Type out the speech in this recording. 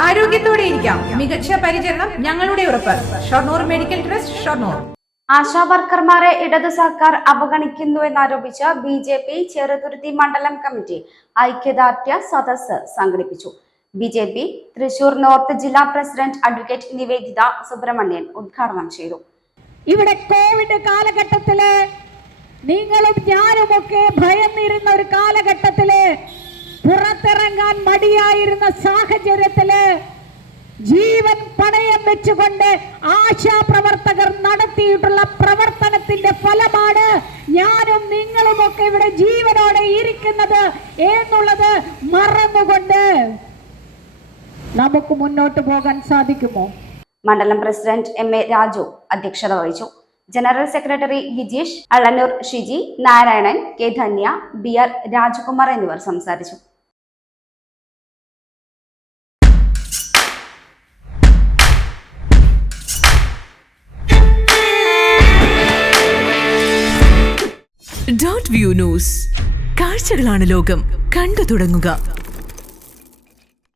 ആരോഗ്യത്തോടെ ഇരിക്കാം. മികച്ച പരിചരണം ഞങ്ങളുടെ ഉറപ്പ്. Shoranur medical trust, Shoranur. ആശാ വർക്കർമാരെ ഇടതു സർക്കാർ അവഗണിക്കുന്നുവെന്നാരോപിച്ച് BJP ചെറുതുരുത്തി മണ്ഡലം കമ്മിറ്റി ഐക്യദാർഢ്യ സദസ്സ് സംഘടിപ്പിച്ചു. BJP തൃശൂർ നോർത്ത് ജില്ലാ പ്രസിഡന്റ് അഡ്വക്കേറ്റ് നിവേദിത സുബ്രഹ്മണ്യൻ ഉദ്ഘാടനം ചെയ്തു. ഇവിടെ കോവിഡ് കാലഘട്ടത്തില് നിങ്ങളും ഞാനുമൊക്കെ ഭയന്നിരുന്ന ഒരു കാലഘട്ടത്തില് പുറത്തിറങ്ങാൻ മടിയായിരുന്ന സാഹചര്യത്തില് ജീവൻ പണയം വെച്ചുകൊണ്ട് ആശാപ്രവർത്തകർ നടത്തിയിട്ടുള്ള പ്രവർത്തനത്തിന്റെ ഫലമാണ് ഞാനും നിങ്ങളുമൊക്കെ ഇവിടെ ജീവനോടെ ഇരിക്കുന്നത് എന്നുള്ളത് മറന്നുകൊണ്ട് നമുക്ക് മുന്നോട്ട് പോകാൻ സാധിക്കുമോ? മണ്ഡലം പ്രസിഡന്റ് MA രാജു അധ്യക്ഷത വഹിച്ചു. General secretary Gijeesh, Alannur Shiji, Narayanan, K Dhanya, BR Rajakumar എന്നിവർ സംസാരിച്ചു. .view ന്യൂസ്, കാഴ്ചകളാണ് ലോകം, കണ്ടു തുടങ്ങുക.